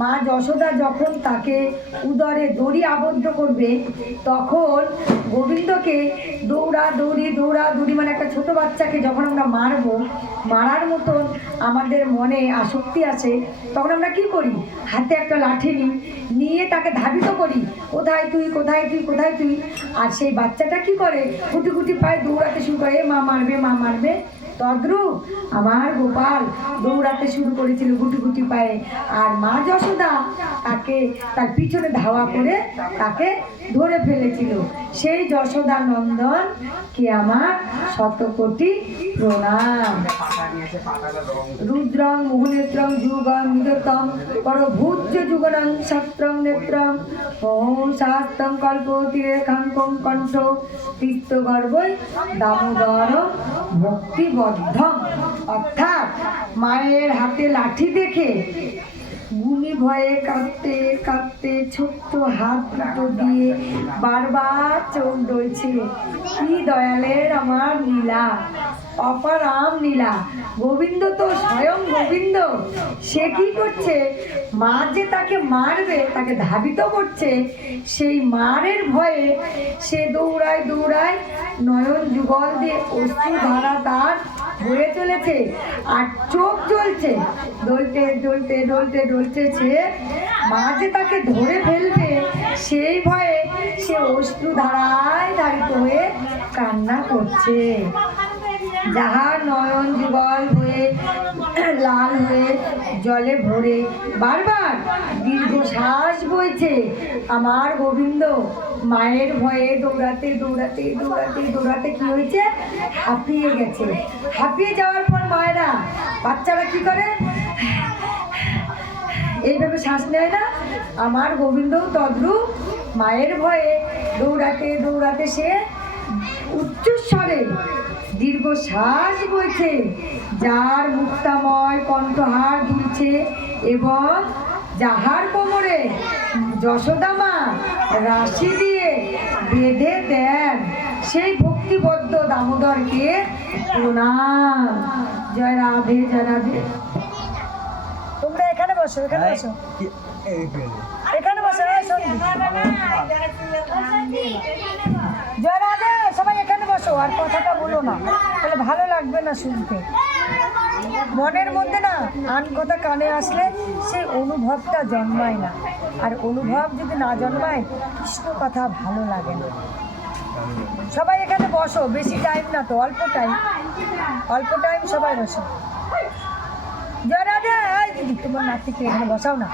মা যশোদা যখন তাকে উদরে দড়ি আবদ্ধ করবে, তখন গোবিন্দকে দৌড়াদৌড়ি মানে একটা ছোট বাচ্চাকে যখন আমরা মারবো, মারার মতন আমাদের মনে আসক্তি আছে, তখন আমরা কি করি? হাতে একটা লাঠি নিয়ে তাকে ধাবিত করি, কোথায় তুই, কোথায় তুই, কোথায় তুই। আর সেই বাচ্চাটা কি করে? গুটি গুটি পায়ে দৌড়াতে শুরু করে, মা মারবে, মা মারবে। তদ্রূপ আমার গোপাল দৌড়াতে শুরু করেছিল গুটি গুটি পায়ে, আর মা যশোদা তাকে তার পিছনে ধাওয়া করে তাকে ধরে ফেলেছিল। সেই যশোদা নন্দন কে আমার শতকোটি প্রণাম। রুদ্রং মুহুনেত্রং যুগং নিদতং পরভূজ্য যুগরং সত্রং নেত্রং ওম শাস্ত্রং কল্পতিরেখাঙ্কং কণ্ঠ তিক্তগর্ভৈ দামোদর ভক্তিবদ্ধম। অর্থাৎ মায়ের হাতে লাঠি দেখে গুনি ভয়ে কাঁদতে কাঁদতে ছোট্ট হাত দুটো দিয়ে বারবার চোখ ডলছে। কি দয়ালের আমার লীলা, অপারাম লীলা। গোবিন্দ তো স্বয়ং গোবিন্দ, সে কি করছে? মা যে তাকে মারবে, তাকে ধাবিত করছে, সেই মারের ভয়ে সে দৌড়ায় দৌড়ায়, নয়ন যুগল দিয়ে অশ্রু ধারা তার বয়ে চলেছে, আর চোখ জ্বলছে, ডলতে ডলতে ডলতে ডলতেছে। মা যে তাকে ধরে ফেলবে, সেই ভয়ে সে অশ্রু ধারায় ধারিত হয়ে কান্না করছে। যাহার নয়ন যুগল হয়ে লাল হয়ে জলে ভরে বারবার দীর্ঘশ্বাস বইছে আমার গোবিন্দ মায়ের ভয়ে দৌড়াতে দৌড়াতে দৌড়াতে দৌড়াতে কি হয়েছে? হাঁপিয়ে গেছে। হাঁপিয়ে যাওয়ার পর মায়েরা, বাচ্চারা কি করে? এইভাবে শ্বাস নেয় না? আমার গোবিন্দও তদ্রূপ মায়ের ভয়ে দৌড়াতে দৌড়াতে সে উচ্চস্বরে দীর্ঘশ্বাস বইছে, যার মুক্তাময় কণ্ঠহার দুলছে, এবং যাহার কোমরে যশোদা মা রাশি দিয়ে বেঁধে দেন, সেই ভক্তিবদ্ধ দামোদরকে প্রণাম। জয় রাধে, জয় রাধে। তোমরা এখানে বসো, এখানে বসো, এখানে বসো। জয় রাধে। সবাই এখানে বসো, আর কথাটা বলো না, তাহলে ভালো লাগবে না শুনতে। মনের মধ্যে না আন কথা কানে আসলে সেই অনুভবটা জন্মায় না, আর অনুভব যদি না জন্মায় কৃষ্ণ কথা ভালো লাগে না। সবাই এখানে বসো, বেশি টাইম না তো, অল্প টাইম, সবাই বসো। জয় রাধে। দিদি, তোমার নাতিকে এখানে বসাও না।